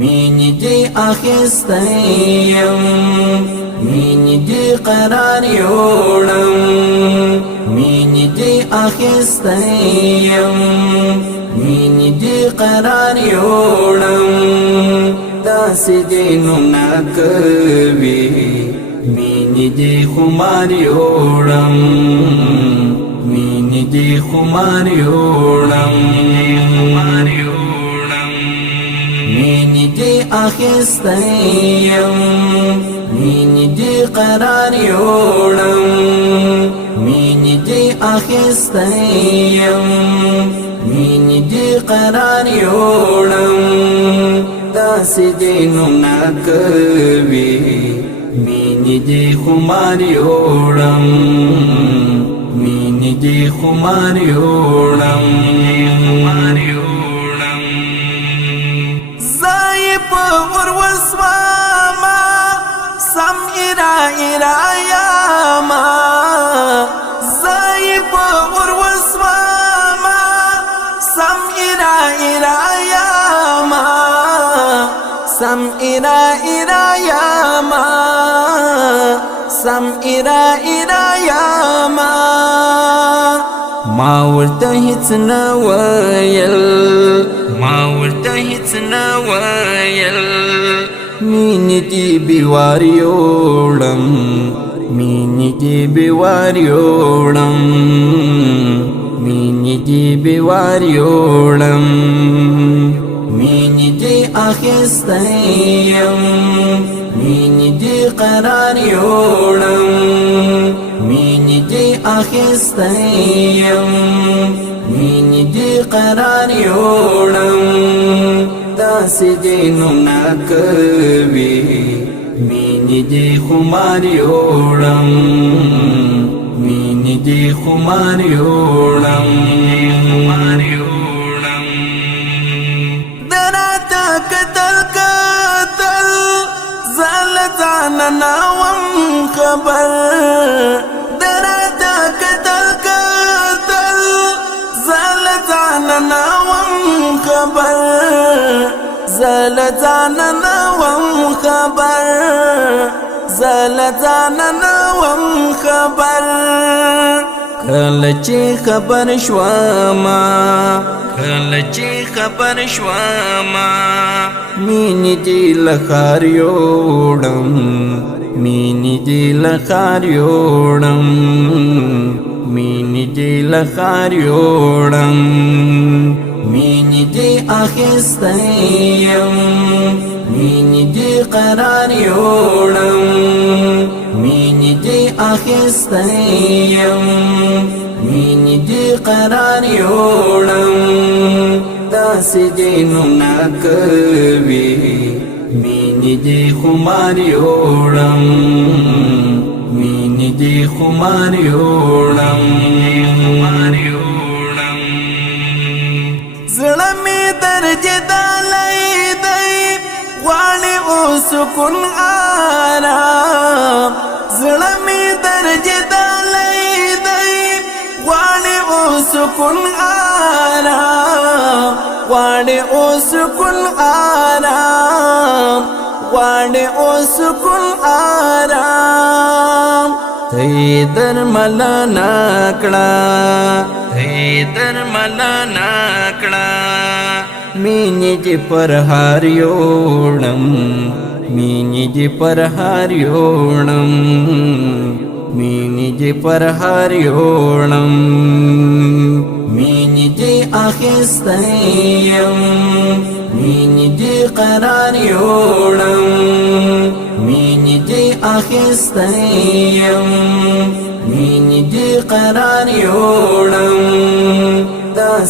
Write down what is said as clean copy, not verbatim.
مینی دی اخستیم مینی دی قرار یوڑم مینی دی اخستیم مینی دی قرار یوڑم داسی دینو ناکوی مینی دی خمار یوڑم مینی دی خمار یوڑم مینی دی اخستیم مینی دی قرار یوڑم مینی دی اخستیم مینی دی قرار یوڑم داسی دینو ناکوی مینی دی خمار یوڑم مینی دی خمار یوڑم وروسواما سم إراياما زايب وروسواما سم إراياما سم إراياما سم إراياما ما ورته هیڅ نه ویل ما ورته هیڅ نه ویل مینی دی بیوار یوڑم مینی دی بیوار یوڑم مینی دی بیوار یوڑم مینی دی اخستیم مینی دی قرار یوڑم مینی دی اخستیم مینی دی قرار یوڑم داسی دینو ناکوی مینی دی خمار یوڑم مینی دی خمار یوڑم دراتا قتل قتل زالتانا وم خبر دراتا قتل قتل زالتانا وم خبر زالتانا وم خبر زالتانا وم خبر کله چې خبر شوما کله چې خبر شوما مینی دی لخار یوڑم مینی دی لخار یوڑم مینی دی لخار یوڑم مینی دی اخستیم مینی دی قرار یوڑم مینی دی اخستیم مینی دی قرار یوڑم داسی دینو ناکوی مینی دی خمار یوڑم مینی دی خمار یوڑم زلمی درج دالی دی غالی او سکن آرام زلمی درج دالی دی غالی او سکن آرام غالی او سکن آرام غالی او سکن آرام تی درملا ناکڑا تی درملا ناکڑا مینی جی پر ہار یوڑم مینی جی پر ہار یوڑم مینی جی پر ہار یوڑم مینی جی اخستیم مینی جی قرار یوڑم مینی دی اخستیم مینی دی قرار یوڑم